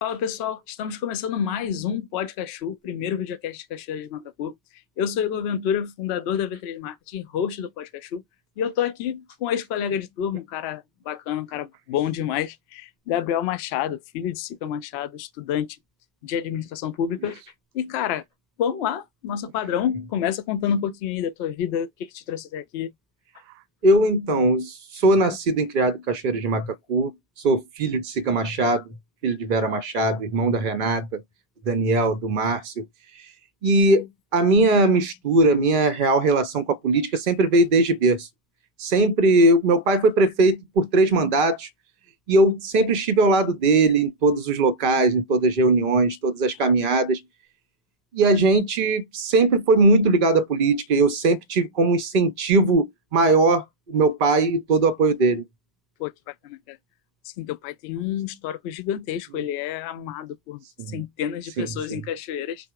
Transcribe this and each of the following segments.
Fala pessoal, estamos começando mais um podcast, o primeiro videocast de Cachoeira de Macacu. Eu sou Igor Ventura, fundador da V3 Marketing, host do podcast, e eu tô aqui com um ex-colega de turma, um cara bacana, um cara bom demais, Gabriel Machado, filho de Sica Machado, estudante de administração pública. E cara, vamos lá, nosso padrão, começa contando um pouquinho aí da tua vida, o que te trouxe até aqui. Eu, então, sou nascido e criado em Cachoeira de Macacu, sou filho de Sica Machado, filho de Vera Machado, irmão da Renata, do Daniel, do Márcio. E a minha mistura, a minha real relação com a política sempre veio desde berço. Meu pai foi prefeito por 3 mandatos e eu sempre estive ao lado dele em todos os locais, em todas as reuniões, todas as caminhadas. E a gente sempre foi muito ligado à política e eu sempre tive como incentivo maior o meu pai e todo o apoio dele. Pô, que bacana, cara. Sim, teu pai tem um histórico gigantesco, ele é amado por centenas de pessoas em Cachoeiras.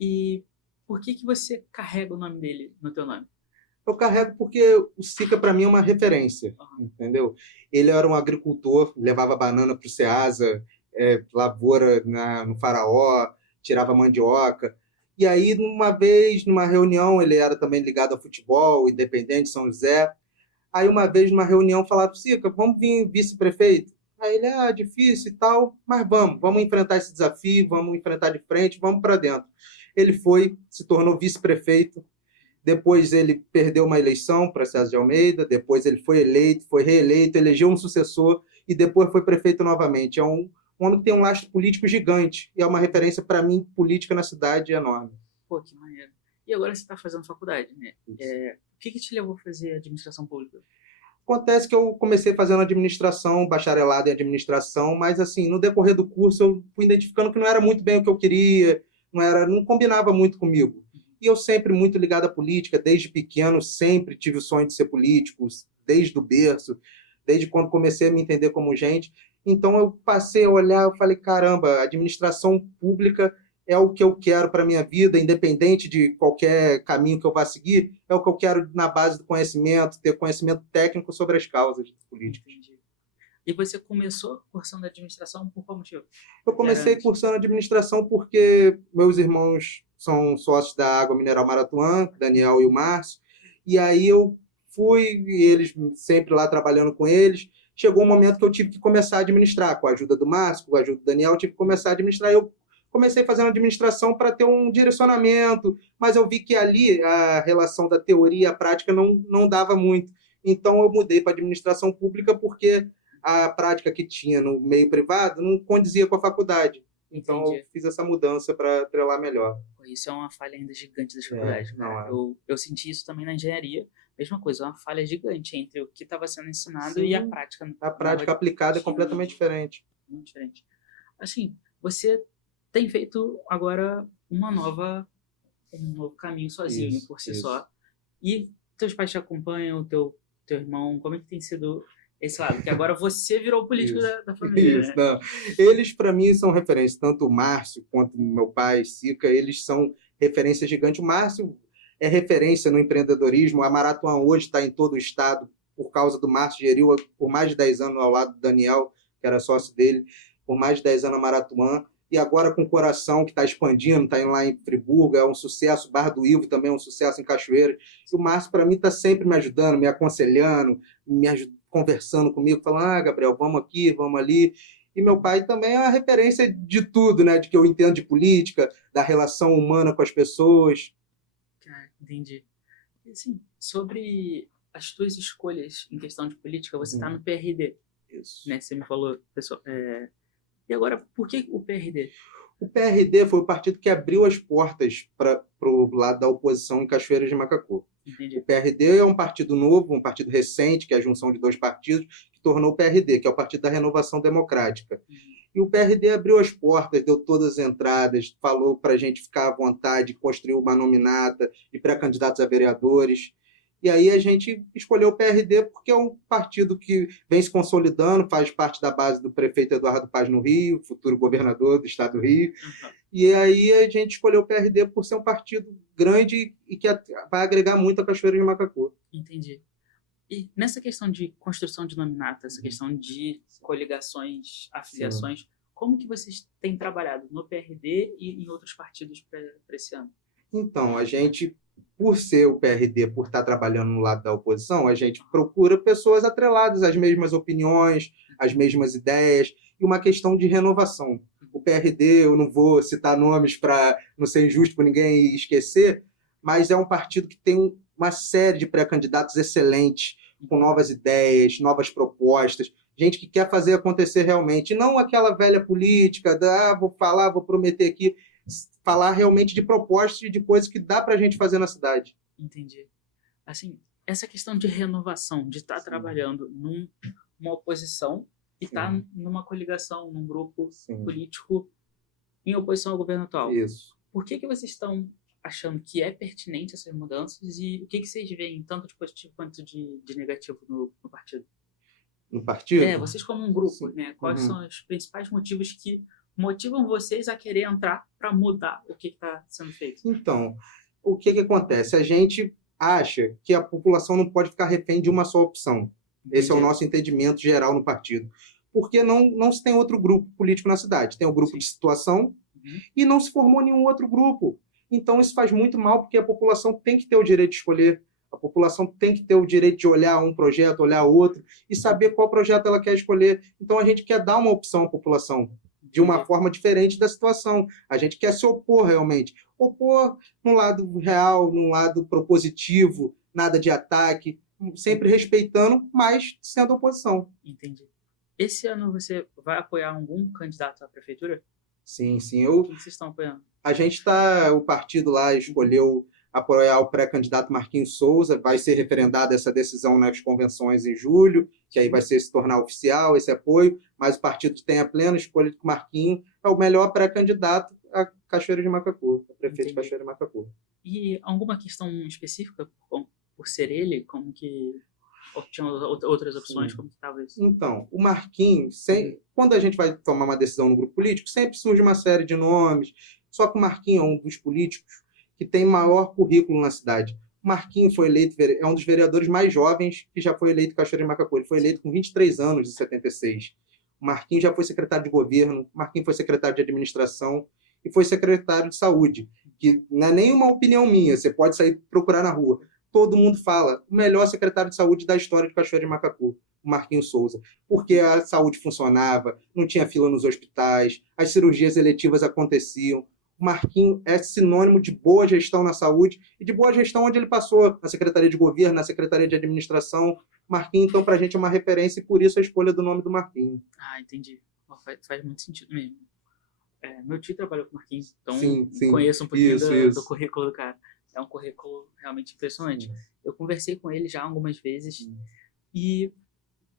E por que você carrega o nome dele no teu nome? Eu carrego porque o Sica, para mim, é uma referência, entendeu? Ele era um agricultor, levava banana para o Ceasa, lavoura no Faraó, tirava mandioca. E aí, uma vez, numa reunião, ele era também ligado ao futebol, Independente, São José. Aí, uma vez, numa reunião, falaram, Sica, vamos vir vice-prefeito? Aí ele, difícil e tal, mas vamos enfrentar esse desafio, vamos enfrentar de frente, vamos para dentro. Ele foi, se tornou vice-prefeito. Depois ele perdeu uma eleição para César de Almeida, depois ele foi eleito, foi reeleito, elegeu um sucessor e depois foi prefeito novamente. É um homem que tem um lastro político gigante e é uma referência para mim política na cidade enorme. Pô, que maneiro. E agora você está fazendo faculdade, né? O que te levou a fazer administração pública? Acontece que eu comecei fazendo administração, bacharelado em administração, mas assim, no decorrer do curso eu fui identificando que não era muito bem o que eu queria, não combinava muito comigo. E eu sempre muito ligado à política, desde pequeno sempre tive o sonho de ser político, desde o berço, desde quando comecei a me entender como gente. Então eu passei a olhar, eu falei, caramba, a administração pública é o que eu quero para a minha vida, independente de qualquer caminho que eu vá seguir, é o que eu quero na base do conhecimento, ter conhecimento técnico sobre as causas políticas. Entendi. E você começou cursando administração por qual motivo? Eu comecei cursando administração porque meus irmãos são sócios da Água Mineral Maratuã, Daniel e o Márcio, e aí eu fui, e eles sempre lá trabalhando com eles. Chegou um momento que eu tive que começar a administrar, com a ajuda do Márcio, com a ajuda do Daniel, eu tive que começar a administrar. Eu comecei fazendo administração para ter um direcionamento, mas eu vi que ali a relação da teoria e a prática não dava muito. Então eu mudei para administração pública porque a prática que tinha no meio privado não condizia com a faculdade. Então eu fiz essa mudança para atrelar melhor. Isso é uma falha ainda gigante das faculdades. Eu senti isso também na engenharia. Mesma coisa, uma falha gigante entre o que estava sendo ensinado e a prática. A prática aplicada é completamente diferente. Muito diferente. Assim, você tem feito agora um novo caminho sozinho, por si só. E teus pais te acompanham, teu irmão, como é que tem sido esse lado? Porque agora você virou o político da família. Isso, né? Eles, para mim, são referências. Tanto o Márcio quanto meu pai, Sica, eles são referências gigantes. O Márcio é referência no empreendedorismo. A Maratuã hoje está em todo o estado por causa do Márcio, geriu por mais de 10 anos ao lado do Daniel, que era sócio dele, por mais de 10 anos a Maratuã. E agora com o Coração, que está expandindo, está indo lá em Friburgo, é um sucesso. Barra do Ivo também é um sucesso em Cachoeira. E o Márcio, para mim, está sempre me ajudando, me aconselhando, conversando comigo, falando, Gabriel, vamos aqui, vamos ali. E meu pai também é uma referência de tudo, né? De que eu entendo de política, da relação humana com as pessoas. Entendi. E assim, sobre as tuas escolhas em questão de política, você está no PRD. Isso. Né? Você me falou, pessoal. E agora, por que o PRD? O PRD foi o partido que abriu as portas para o lado da oposição em Cachoeira de Macacu. Entendi. O PRD é um partido novo, um partido recente, que é a junção de 2 partidos, que tornou o PRD, que é o Partido da Renovação Democrática. E o PRD abriu as portas, deu todas as entradas, falou para a gente ficar à vontade, construiu uma nominata de pré-candidatos a vereadores. E aí a gente escolheu o PRD porque é um partido que vem se consolidando, faz parte da base do prefeito Eduardo Paz no Rio, futuro governador do estado do Rio. E aí a gente escolheu o PRD por ser um partido grande e que vai agregar muito a Cachoeira de Macacu. Entendi. E nessa questão de construção de nominata, essa questão de coligações, afiliações, como que vocês têm trabalhado no PRD e em outros partidos para esse ano? Então, a gente, por ser o PRD, por estar trabalhando no lado da oposição, a gente procura pessoas atreladas às mesmas opiniões, às mesmas ideias, e uma questão de renovação. O PRD, eu não vou citar nomes para não ser injusto para ninguém esquecer, mas é um partido que tem uma série de pré-candidatos excelentes, com novas ideias, novas propostas, gente que quer fazer acontecer realmente, não aquela velha política da vou falar, vou prometer aqui, falar realmente de propostas e de coisas que dá para a gente fazer na cidade. Entendi. Assim, essa questão de renovação, de estar trabalhando numa oposição e estar numa coligação, num grupo político em oposição ao governo atual. Isso. Por que vocês estão achando que é pertinente essas mudanças e o que vocês veem tanto de positivo quanto de negativo no partido? No partido? Vocês como um grupo, né? Quais são os principais motivos que motivam vocês a querer entrar para mudar o que está sendo feito? Então, o que acontece? A gente acha que a população não pode ficar refém de uma só opção. Esse é o nosso entendimento geral no partido. Porque não se tem outro grupo político na cidade. Tem o grupo de situação e não se formou nenhum outro grupo. Então, isso faz muito mal, porque a população tem que ter o direito de escolher. A população tem que ter o direito de olhar um projeto, olhar outro, e saber qual projeto ela quer escolher. Então, a gente quer dar uma opção à população, de uma forma diferente da situação. A gente quer se opor realmente. Opor num lado real, num lado propositivo, nada de ataque, sempre respeitando, mas sendo oposição. Entendi. Esse ano você vai apoiar algum candidato à prefeitura? Sim. O que vocês estão apoiando? A gente o partido lá escolheu apoiar o pré-candidato Marquinhos Souza, vai ser referendada essa decisão nas convenções em julho, que aí vai se tornar oficial esse apoio, mas o partido tem a plena escolha de que o Marquinhos é o melhor pré-candidato a Cachoeira de Macacu, a prefeito de Cachoeira de Macacu. E alguma questão específica por ser ele, como que ou tinham outras opções, como que estava isso? Então, o Marquinhos, quando a gente vai tomar uma decisão no grupo político, sempre surge uma série de nomes, só que o Marquinhos é um dos políticos que tem maior currículo na cidade. O Marquinhos foi eleito, é um dos vereadores mais jovens que já foi eleito em Cachoeira de Macacu. Ele foi eleito com 23 anos, em 76. O Marquinhos já foi secretário de governo, o Marquinhos foi secretário de administração e foi secretário de saúde, que não é nem uma opinião minha, você pode sair procurar na rua. Todo mundo fala, o melhor secretário de saúde da história de Cachoeira de Macacu, o Marquinhos Souza, porque a saúde funcionava, não tinha fila nos hospitais, as cirurgias eletivas aconteciam. O Marquinhos é sinônimo de boa gestão na saúde e de boa gestão onde ele passou, na Secretaria de Governo, na Secretaria de Administração. Marquinhos, então, para a gente é uma referência e por isso a escolha do nome do Marquinhos. Ah, entendi. Faz muito sentido mesmo. Meu tio trabalhou com o Marquinhos, então conheço um pouquinho do currículo do cara. É um currículo realmente impressionante. Eu conversei com ele já algumas vezes e,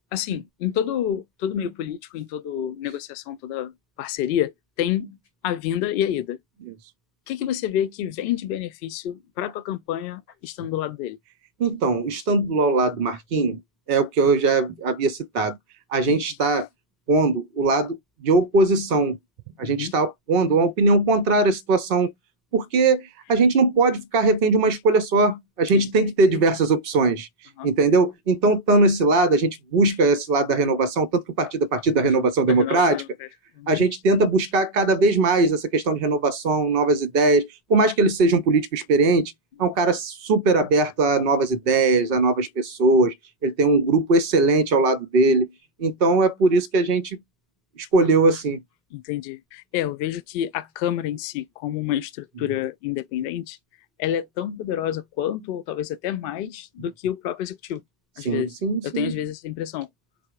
assim, em todo meio político, em toda negociação, toda parceria, tem a vinda e a ida. Isso. O que você vê que vem de benefício para a tua campanha estando do lado dele? Então, estando do lado do Marquinhos, é o que eu já havia citado. A gente está pondo o lado de oposição. A gente está pondo uma opinião contrária à situação, porque a gente não pode ficar refém de uma escolha só. A gente tem que ter diversas opções, entendeu? Então, estando esse lado, a gente busca esse lado da renovação, tanto que o partido é partido da renovação democrática, a gente tenta buscar cada vez mais essa questão de renovação, novas ideias. Por mais que ele seja um político experiente, é um cara super aberto a novas ideias, a novas pessoas. Ele tem um grupo excelente ao lado dele. Então, é por isso que a gente escolheu assim. Entendi. Eu vejo que a Câmara em si, como uma estrutura independente, ela é tão poderosa quanto, ou talvez até mais, do que o próprio Executivo. Às vezes. Eu tenho, às vezes, essa impressão.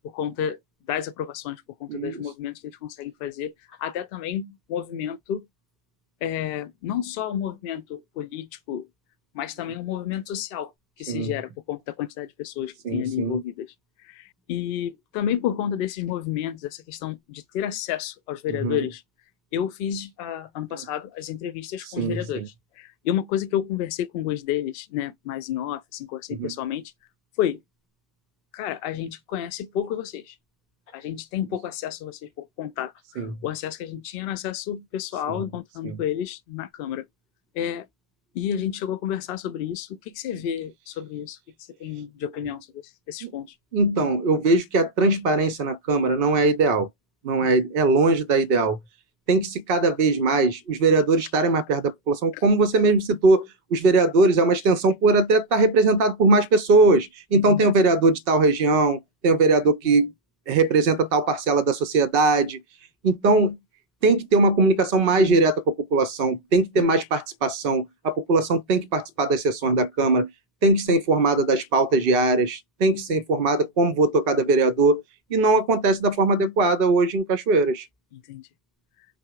Por conta das aprovações, por conta dos movimentos que eles conseguem fazer, até também movimento, não só um movimento político, mas também um movimento social que se gera por conta da quantidade de pessoas que tem ali envolvidas. E também por conta desses movimentos, essa questão de ter acesso aos vereadores, eu fiz, ano passado, as entrevistas com os vereadores. E uma coisa que eu conversei com alguns deles, né, mais em off, assim, conversei pessoalmente, foi, cara, a gente conhece pouco vocês. A gente tem pouco acesso a vocês por contato. O acesso que a gente tinha era acesso pessoal, encontrando com eles na Câmara. E a gente chegou a conversar sobre isso. O que você vê sobre isso? O que você tem de opinião sobre esses pontos? Então, eu vejo que a transparência na Câmara não é ideal. Não é, é longe da ideal. Tem que se cada vez mais os vereadores estarem mais perto da população. Como você mesmo citou, os vereadores é uma extensão por até estar representado por mais pessoas. Então tem o vereador de tal região, tem o vereador que representa tal parcela da sociedade. Então tem que ter uma comunicação mais direta com a população, tem que ter mais participação, a população tem que participar das sessões da Câmara, tem que ser informada das pautas diárias, tem que ser informada como votou cada vereador, e não acontece da forma adequada hoje em Cachoeiras. Entendi.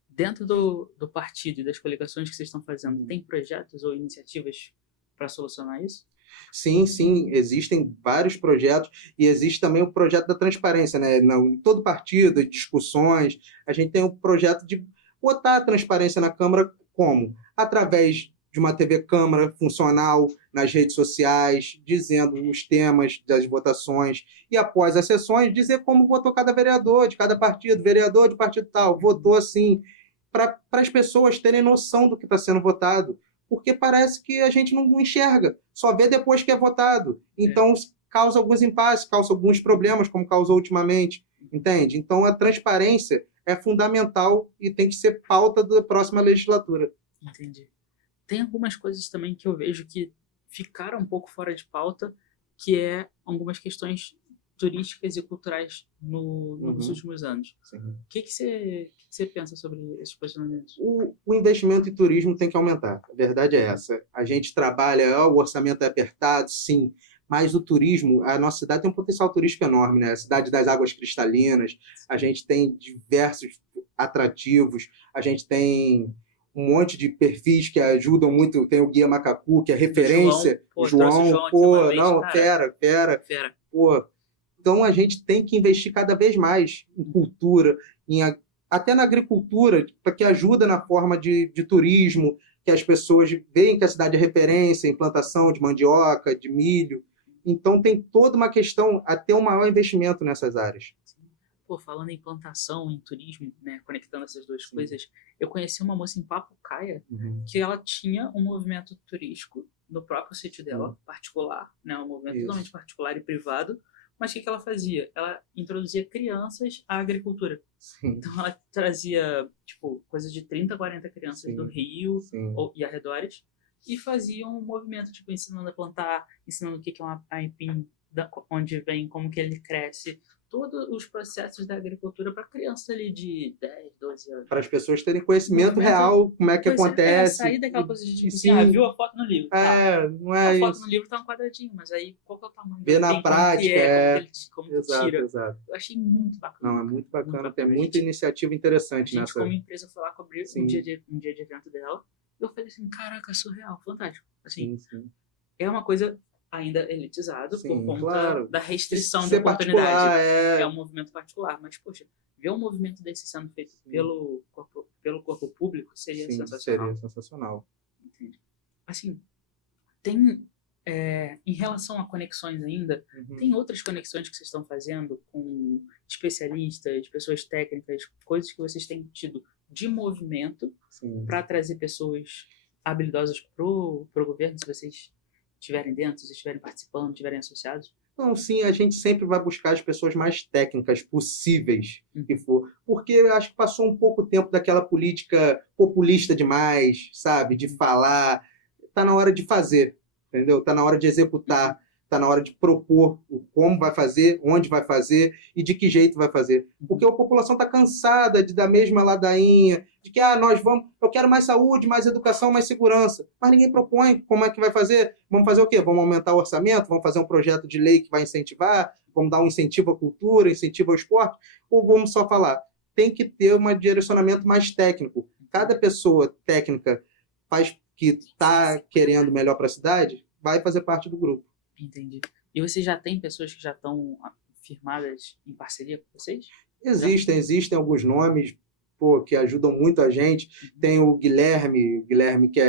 Dentro do partido e das coligações que vocês estão fazendo, tem projetos ou iniciativas para solucionar isso? Sim, sim, existem vários projetos e existe também o projeto da transparência, né? Em todo partido, discussões, a gente tem o projeto de botar a transparência na Câmara como? Através de uma TV Câmara funcional nas redes sociais, dizendo os temas das votações e após as sessões dizer como votou cada vereador de cada partido, vereador de partido tal, votou assim, para as pessoas terem noção do que está sendo votado, porque parece que a gente não enxerga, só vê depois que é votado. Então, causa alguns impasses, causa alguns problemas, como causou ultimamente, entende? Então, a transparência é fundamental e tem que ser pauta da próxima legislatura. Entendi. Tem algumas coisas também que eu vejo que ficaram um pouco fora de pauta, que é algumas questões turísticas e culturais nos últimos anos. Sim. O que você pensa sobre esses posicionamentos? O investimento em turismo tem que aumentar. A verdade é essa. A gente trabalha, o orçamento é apertado, sim, mas o turismo, a nossa cidade tem um potencial turístico enorme, né? A cidade das águas cristalinas, a gente tem diversos atrativos, a gente tem um monte de perfis que ajudam muito, tem o Guia Macacu, que é referência, João, fera. Pô. Então a gente tem que investir cada vez mais em cultura, até na agricultura, para que ajuda na forma de turismo, que as pessoas veem que a cidade é referência em plantação de mandioca, de milho. Então tem toda uma questão a ter um maior investimento nessas áreas. Pô, falando em plantação, em turismo, né, conectando essas duas coisas, eu conheci uma moça em Papucaia que ela tinha um movimento turístico no próprio sítio dela, particular, né, um movimento totalmente particular e privado, mas o que ela fazia? Ela introduzia crianças à agricultura. Sim. Então ela trazia, tipo, coisa de 30, 40 crianças do Rio e arredores e fazia um movimento, tipo, ensinando a plantar, ensinando o que é um aipim, onde vem, como que ele cresce, todos os processos da agricultura para crianças ali de 10, 12 anos. Para as pessoas terem conhecimento real, como é que acontece. Sair daquela coisa de tipo assim, viu a foto no livro. Não é isso. A foto no livro tá um quadradinho, mas aí qual que é o tamanho? Ver na prática, como tira. Exato. Eu achei muito bacana. Não, é muito bacana, tem muita iniciativa interessante nessa. A gente, nessa. como empresa, foi lá cobrir um dia de evento dela, e eu falei assim, caraca, surreal, fantástico. Assim, é uma coisa ainda elitizado por conta da restrição de oportunidade. É um movimento particular, mas, poxa, ver um movimento desse sendo feito pelo corpo público seria sensacional. Seria sensacional. Entendi. Assim, tem, em relação a conexões ainda, tem outras conexões que vocês estão fazendo com especialistas, pessoas técnicas, coisas que vocês têm tido de movimento para trazer pessoas habilidosas pro governo, se vocês estiverem dentro, se estiverem participando, estiverem associados? Não, sim, a gente sempre vai buscar as pessoas mais técnicas possíveis que for, porque eu acho que passou um pouco tempo daquela política populista demais, sabe, de falar. Tá na hora de fazer, entendeu? Tá na hora de executar, tá na hora de propor o como vai fazer, onde vai fazer e de que jeito vai fazer. Porque a população tá cansada da mesma ladainha, de que eu quero mais saúde, mais educação, mais segurança. Mas ninguém propõe como é que vai fazer. Vamos fazer o quê? Vamos aumentar o orçamento? Vamos fazer um projeto de lei que vai incentivar? Vamos dar um incentivo à cultura, incentivo ao esporte? Ou vamos só falar? Tem que ter um direcionamento mais técnico. Cada pessoa técnica que está querendo melhor para a cidade vai fazer parte do grupo. Entendi. E você já tem pessoas que já estão firmadas em parceria com vocês? Existem alguns nomes que ajudam muito a gente. Tem o Guilherme que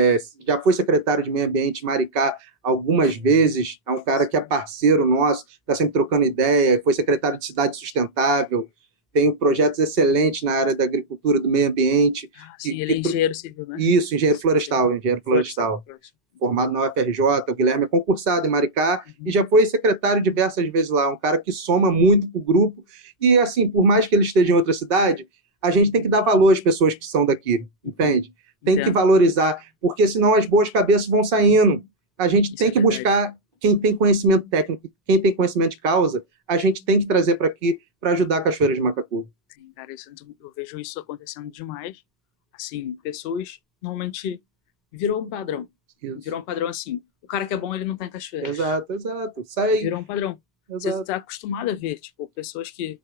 já foi secretário de Meio Ambiente em Maricá algumas vezes, é um cara que é parceiro nosso, está sempre trocando ideia, foi secretário de Cidade Sustentável, tem projetos excelentes na área da agricultura, do meio ambiente. Sim, ele é engenheiro civil, né? Isso, engenheiro florestal. formado na UFRJ, o Guilherme é concursado em Maricá e já foi secretário diversas vezes lá, um cara que soma muito pro grupo e, assim, por mais que ele esteja em outra cidade, a gente tem que dar valor às pessoas que são daqui, entende? Tem que valorizar, porque senão as boas cabeças vão saindo. A gente tem que buscar quem tem conhecimento técnico, quem tem conhecimento de causa, a gente tem que trazer para aqui para ajudar a Cachoeira de Macacu. Sim, cara, eu vejo isso acontecendo demais. Assim, pessoas normalmente virou um padrão. Virou um padrão assim. O cara que é bom, ele não tá em Cachoeira. Exato. Sai. Virou um padrão. Exato. Você tá acostumado a ver, tipo, pessoas que...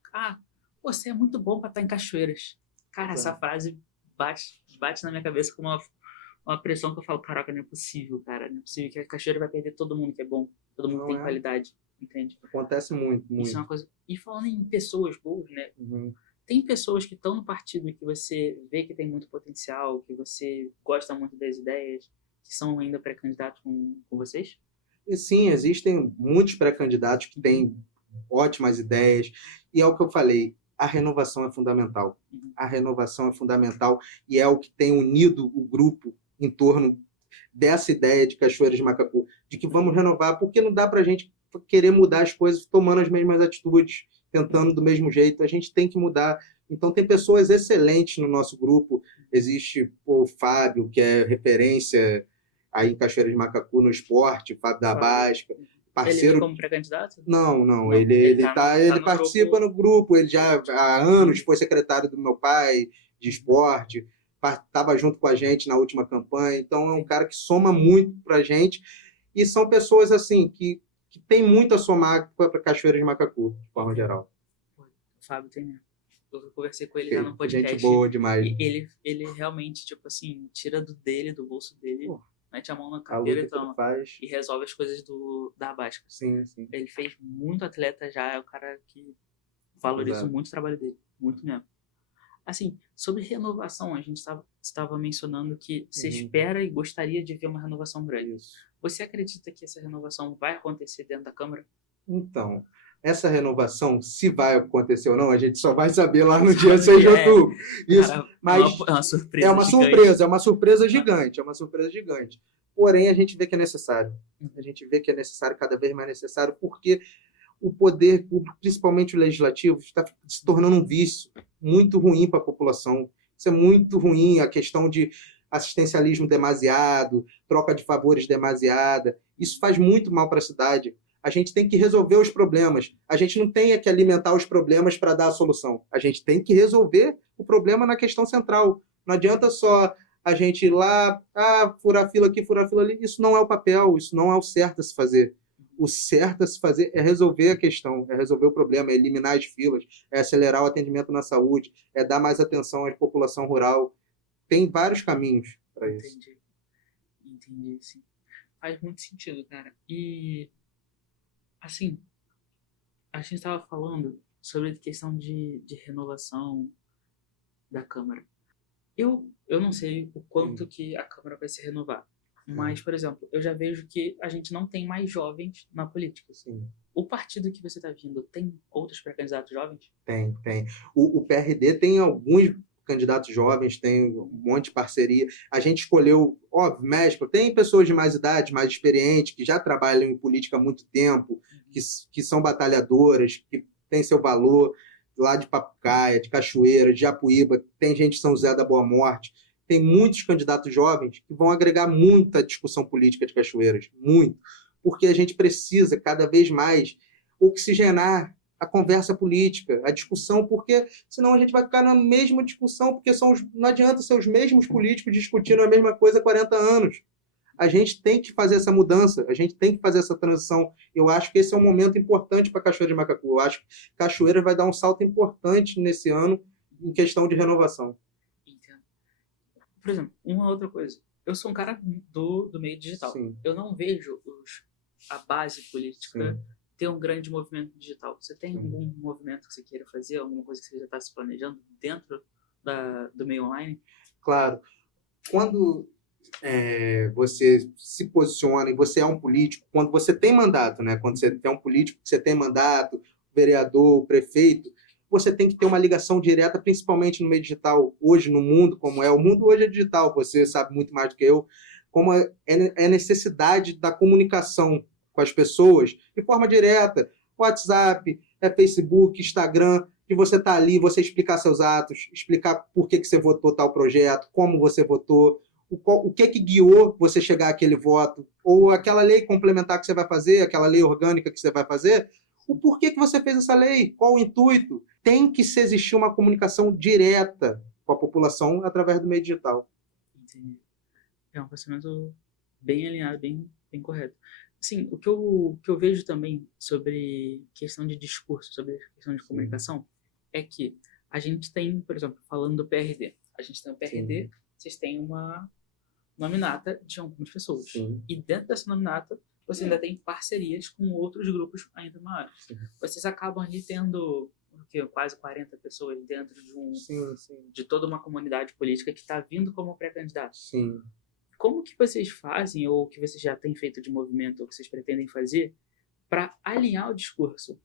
você é muito bom pra estar em Cachoeiras. Cara, essa frase bate na minha cabeça com uma pressão que eu falo, caraca, não é possível, cara. Não é possível que a Cachoeira vai perder todo mundo que é bom. Todo mundo que tem qualidade, entende? Acontece muito. Isso é uma coisa... E falando em pessoas boas, né? Uhum. Tem pessoas que estão no partido que você vê que tem muito potencial, que você gosta muito das ideias, que são ainda pré-candidatos com vocês? E sim, existem muitos pré-candidatos que têm ótimas ideias. E é o que eu falei, a renovação é fundamental. A renovação é fundamental e é o que tem unido o grupo em torno dessa ideia de Cachoeira de Macacu, de que vamos renovar, porque não dá para a gente querer mudar as coisas tomando as mesmas atitudes, tentando do mesmo jeito. A gente tem que mudar. Então, tem pessoas excelentes no nosso grupo. Existe o Fábio, que é referência aí em Cachoeira de Macacu no esporte, Fábio da Basca. Parceiro... Ele como pré-candidato? Não. Ele participa no grupo. Ele já há anos foi secretário do meu pai de esporte, estava junto com a gente na última campanha. Então, é um cara que soma muito para a gente. E são pessoas assim que tem muito a somar para Cachoeira de Macacu, de forma geral. O Fábio tem mesmo. Eu conversei com ele já no podcast. Gente boa demais. E ele realmente, tipo assim, tira do bolso dele, mete a mão na carteira e toma. E resolve as coisas da Basca. Sim. Ele fez muito atleta já, é o cara que valoriza muito o trabalho dele. Muito mesmo. Assim, sobre renovação, a gente estava mencionando que você espera e gostaria de ver uma renovação grande. Isso. Você acredita que essa renovação vai acontecer dentro da Câmara? Então, essa renovação, se vai acontecer ou não, a gente só vai saber lá no dia 6 de outubro. Isso, cara, mas é uma surpresa. É uma surpresa gigante. Porém, a gente vê que é necessário. A gente vê que é necessário, cada vez mais necessário, porque o poder público, principalmente o legislativo, está se tornando um vício muito ruim para a população. Isso é muito ruim, a questão de assistencialismo demasiado, troca de favores demasiada. Isso faz muito mal para a cidade. A gente tem que resolver os problemas. A gente não tem que alimentar os problemas para dar a solução. A gente tem que resolver o problema na questão central. Não adianta só a gente ir lá, furar fila aqui, furar fila ali. Isso não é o papel, isso não é o certo a se fazer. O certo a se fazer é resolver a questão, é resolver o problema, é eliminar as filas, é acelerar o atendimento na saúde, é dar mais atenção à população rural. Tem vários caminhos para isso. Entendi, sim. Faz muito sentido, cara. E, assim, a gente estava falando sobre a questão de renovação da Câmara. Eu não sei o quanto que a Câmara vai se renovar. Mas, por exemplo, eu já vejo que a gente não tem mais jovens na política. Sim. O partido que você está vindo tem outros pré-candidatos jovens? Tem. O PRD tem alguns candidatos jovens, tem um monte de parceria. A gente escolheu, óbvio, mescla. Tem pessoas de mais idade, mais experientes, que já trabalham em política há muito tempo, que são batalhadoras, que têm seu valor, lá de Papucaia, de Cachoeira, de Japuíba, tem gente de São José da Boa Morte. Tem muitos candidatos jovens que vão agregar muita discussão política de Cachoeiras, muito, porque a gente precisa cada vez mais oxigenar a conversa política, a discussão, porque senão a gente vai ficar na mesma discussão, porque não adianta ser os mesmos políticos discutindo a mesma coisa há 40 anos. A gente tem que fazer essa mudança, a gente tem que fazer essa transição. Eu acho que esse é um momento importante para Cachoeira de Macacu. Eu acho que Cachoeira vai dar um salto importante nesse ano em questão de renovação. Por exemplo, uma outra coisa. Eu sou um cara do meio digital. Sim. Eu não vejo a base política ter um grande movimento digital. Você tem algum movimento que você queira fazer? Alguma coisa que você já está se planejando dentro do meio online? Claro. Quando você se posiciona e você é um político, quando você tem mandato, né? Quando você é um político, você tem mandato, vereador, prefeito, você tem que ter uma ligação direta, principalmente no meio digital, hoje no mundo, como é. O mundo hoje é digital, você sabe muito mais do que eu. como é necessidade da comunicação com as pessoas de forma direta, WhatsApp, Facebook, Instagram, de você estar ali, você explicar seus atos, explicar por que você votou tal projeto, como você votou, o que guiou você chegar àquele voto, ou aquela lei complementar que você vai fazer, aquela lei orgânica que você vai fazer, o porquê que você fez essa lei, qual o intuito. Tem que existir uma comunicação direta com a população através do meio digital. Entendi. É um pensamento bem alinhado, bem correto. Assim, o que eu vejo também sobre questão de discurso, sobre questão de comunicação, é que a gente tem, por exemplo, falando do PRD, a gente tem o PRD, vocês têm uma nominata de algumas pessoas. Sim. E dentro dessa nominata, você ainda tem parcerias com outros grupos ainda maiores. Sim. Vocês acabam ali tendo quase 40 pessoas dentro de toda uma comunidade política que está vindo como pré-candidato. Sim. Como que vocês fazem, ou que vocês já têm feito de movimento, ou que vocês pretendem fazer, para alinhar o discurso?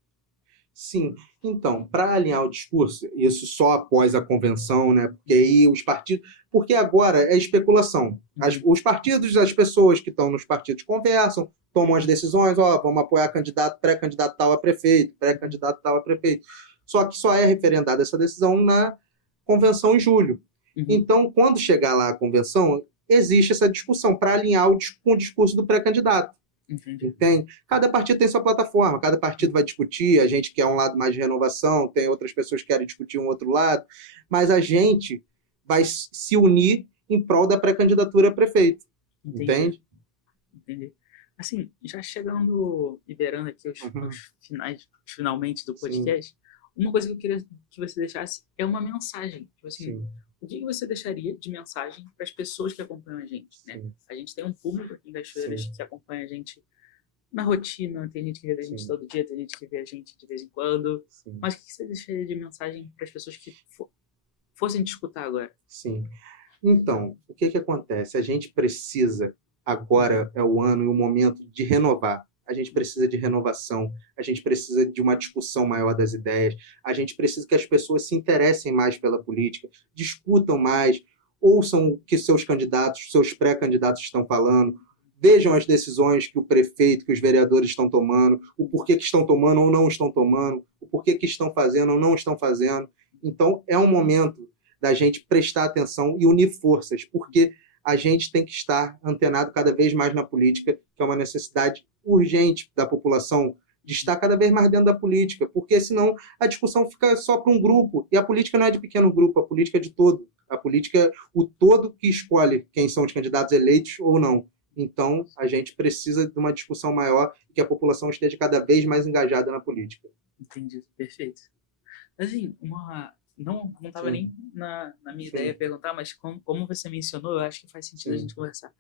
Sim, então, para alinhar o discurso, isso só após a convenção, né? Porque aí os partidos. Porque agora é especulação. Os partidos, as pessoas que estão nos partidos conversam, tomam as decisões, vamos apoiar candidato, pré-candidato tal a prefeito, pré-candidato tal a prefeito. Só que só é referendada essa decisão na convenção em julho. Então, quando chegar lá a convenção, existe essa discussão para alinhar com o discurso do pré-candidato. Entende? Cada partido tem sua plataforma, cada partido vai discutir, a gente quer um lado mais de renovação, tem outras pessoas que querem discutir um outro lado, mas a gente vai se unir em prol da pré-candidatura a prefeito. Entende? Entendi. Assim, já chegando, liberando aqui os finalmente do podcast, uma coisa que eu queria que você deixasse é uma mensagem. Tipo assim, o que você deixaria de mensagem para as pessoas que acompanham a gente, né? A gente tem um público aqui em Cachoeiras que acompanha a gente na rotina, tem gente que vê a gente todo dia, tem gente que vê a gente de vez em quando. Mas o que você deixaria de mensagem para as pessoas que fossem te escutar agora? Sim. Então, o que acontece? A gente precisa, agora é o ano e o momento de renovar. A gente precisa de renovação, a gente precisa de uma discussão maior das ideias, a gente precisa que as pessoas se interessem mais pela política, discutam mais, ouçam o que seus candidatos, seus pré-candidatos estão falando, vejam as decisões que o prefeito, que os vereadores estão tomando, o porquê que estão tomando ou não estão tomando, o porquê que estão fazendo ou não estão fazendo. Então, é um momento da gente prestar atenção e unir forças, porque a gente tem que estar antenado cada vez mais na política, que é uma necessidade urgente da população de estar cada vez mais dentro da política, porque senão a discussão fica só para um grupo, e a política não é de pequeno grupo, a política é de todo. A política é o todo que escolhe quem são os candidatos eleitos ou não. Então, a gente precisa de uma discussão maior e que a população esteja cada vez mais engajada na política. Entendi, perfeito. Assim, não estava nem na minha ideia perguntar, mas como você mencionou, eu acho que faz sentido a gente conversar.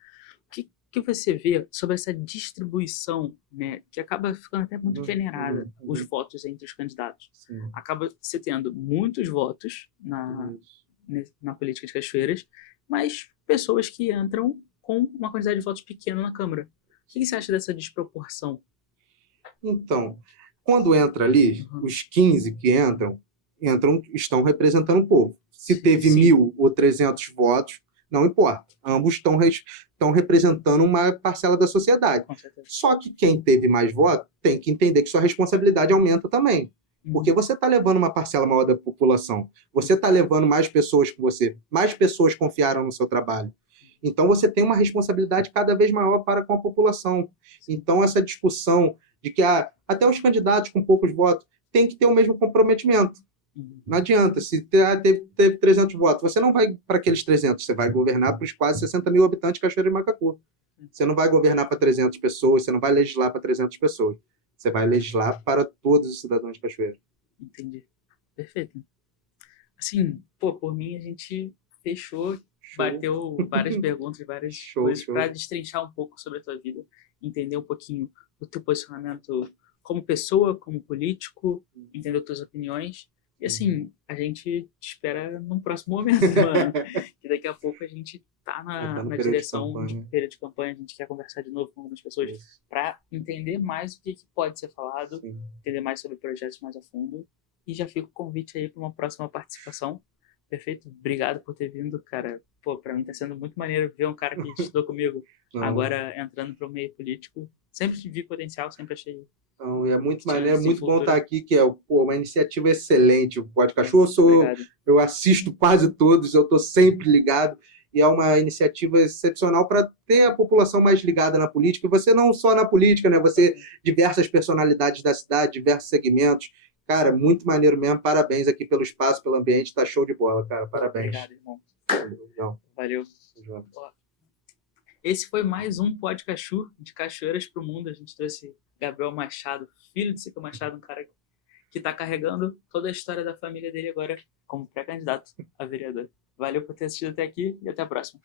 O que você vê sobre essa distribuição, né, que acaba ficando até muito peneirada, os votos entre os candidatos? Acaba se tendo muitos votos na política de Cachoeiras, mas pessoas que entram com uma quantidade de votos pequena na Câmara. O que você acha dessa desproporção? Então, quando entra ali, os 15 que estão representando o povo. Se teve 1.000 ou 300 votos, não importa. Ambos estão representando uma parcela da sociedade. Só que quem teve mais votos tem que entender que sua responsabilidade aumenta também. Porque você está levando uma parcela maior da população. Você está levando mais pessoas com você. Mais pessoas confiaram no seu trabalho. Então, você tem uma responsabilidade cada vez maior para com a população. Então, essa discussão de que até os candidatos com poucos votos têm que ter o mesmo comprometimento. Não adianta, se teve 300 votos, você não vai para aqueles 300, você vai governar para os quase 60 mil habitantes de Cachoeira de Macacu. Você não vai governar para 300 pessoas, você não vai legislar para 300 pessoas. Você vai legislar para todos os cidadãos de Cachoeira. Entendi. Perfeito. Assim, por mim, a gente fechou, bateu várias perguntas, várias coisas para destrinchar um pouco sobre a tua vida, entender um pouquinho o teu posicionamento como pessoa, como político, entender as tuas opiniões. E assim, a gente te espera num próximo momento, mano. Que daqui a pouco a gente tá na direção de período de campanha, a gente quer conversar de novo com algumas pessoas para entender mais o que pode ser falado, entender mais sobre projetos mais a fundo. E já fica o convite aí para uma próxima participação, Perfeito. Obrigado por ter vindo, cara. Pô, pra mim tá sendo muito maneiro ver um cara que estudou comigo Não, agora entrando pro meio político. Sempre vi potencial, sempre achei. não, é muito Tinha maneiro, muito bom desenvoltura. estar aqui, que é pô, uma iniciativa excelente. O Pod Cachorro, Obrigado. eu assisto quase todos, eu estou sempre ligado, e é uma iniciativa excepcional para ter a população mais ligada na política, e você não só na política, né? Você, diversas personalidades da cidade, diversos segmentos. Cara, muito maneiro mesmo. Parabéns aqui pelo espaço, pelo ambiente, tá show de bola, cara. Parabéns. Obrigado, irmão. Não, Valeu. Ó, esse foi mais um podcast de Cachoeiras pro Mundo. A gente trouxe Gabriel Machado, filho de Sica Machado, um cara que está carregando toda a história da família dele agora como pré-candidato a vereador. Valeu por ter assistido até aqui e até a próxima.